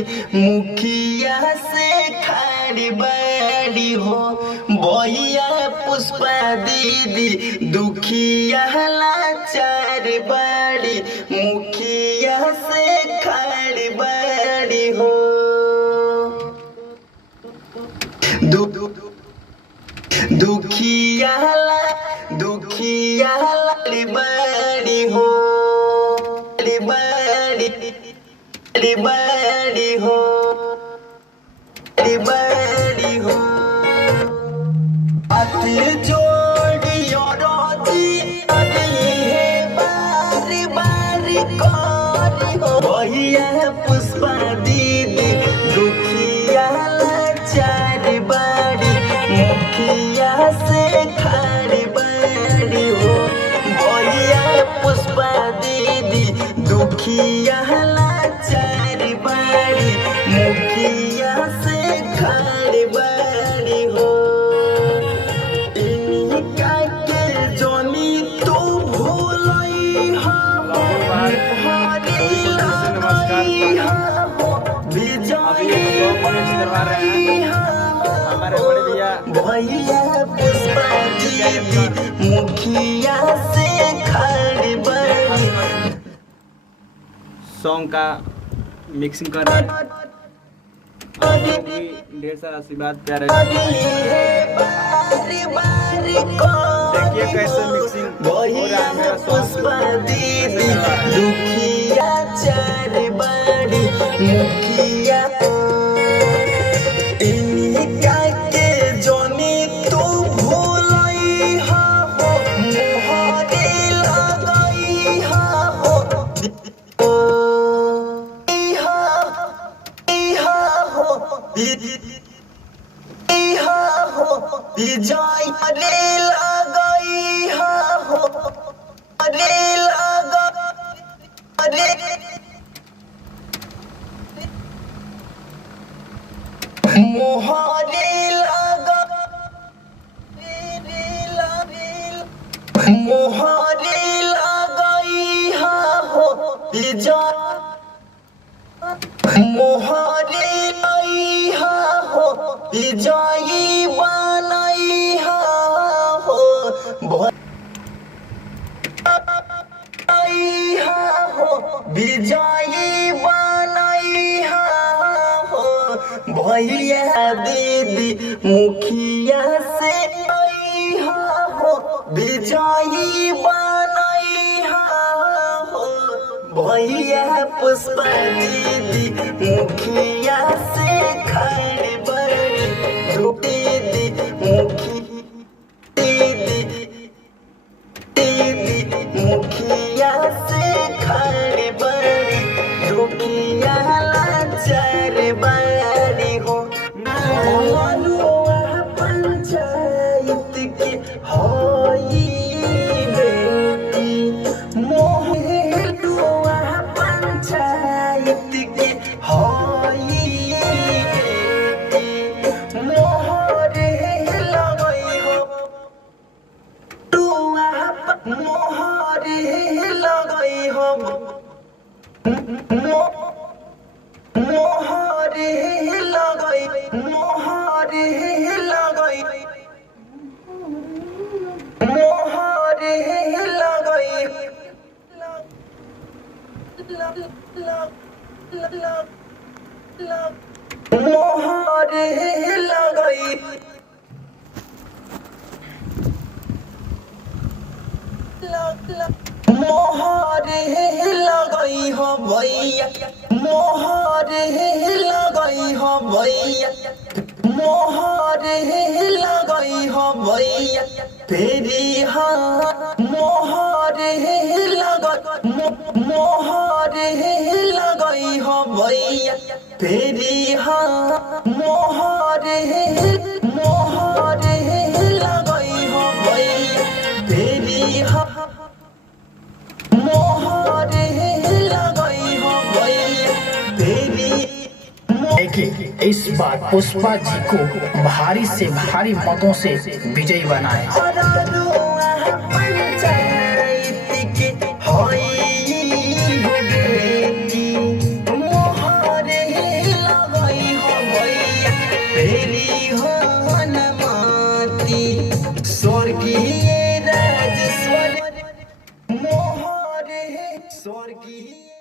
बाड़ी मुखिया से खाड़ी बाड़ी हो भैया पुष्पा दीदी दुखिया लाचार बाड़ी मुखिया से खाड़ी बाड़ी हो दुखिया बड़ी हो बड़ी हो हाथ जोड़ियो रोजी है बारी बारी करी हो भैया पुष्पा दीदी दुखिया लाचार बाड़ी मुखिया से खाड़ी बाड़ी हो भैया पुष्पा दीदी दुखिया लाचार बाड़ी मुखिया से खाड़ी बाड़ी हो इनका के जोनी तू भूलई भैया पुष्पा दीदी मुखिया से खाड़ी बाड़ी सॉन्ग का मिक्सिंग कर रहे हैं ढेर सारा आशीर्वाद प्यारे देखिए कैसे मिक्सिंग हो रहा है मेरा पुष्पा दीदी दुखिया चार बाड़ी मुखिया इनका के जोनी तू भूलई हो मोहरे लगई हो विजय रे लगई हो रे रे मोहरे मोहरे लगई हो विजय मोहरे आई हो विजयी बनई हो विजयी बनई हो भैया दीदी मुखिया से आई हो विजयी बनई हो भैया पुष्पा दीदी मुखिया से खाड़ी बाड़ी दीदी मुखिया से खाड़ी बाड़ी दुखिया लाचार बाड़ी हो पंचायत के होई बेटी मोहलुआ पंचायत के होई बेटी मोहरे लगई हो मोहरे लगई हो मोहरे लगई मोहरे लगई मोहरे लगई मोहरे लगई मोहरे लगई हो भैया मोहरे लगई हो भैया मोहरे लगई हो भैया तेरी हाँ मोहरे लगई हो भैया तेरी हाँ मोहरे लगई हो भैया तेरी हाँ मोहरे लगई हो भैया तेरी देखिए इस बार पुष्पा जी को भारी से भारी मतों से विजयी बनाए मोहरे स्वर्गीय राजेश्वर मोहरे स्वर्गीय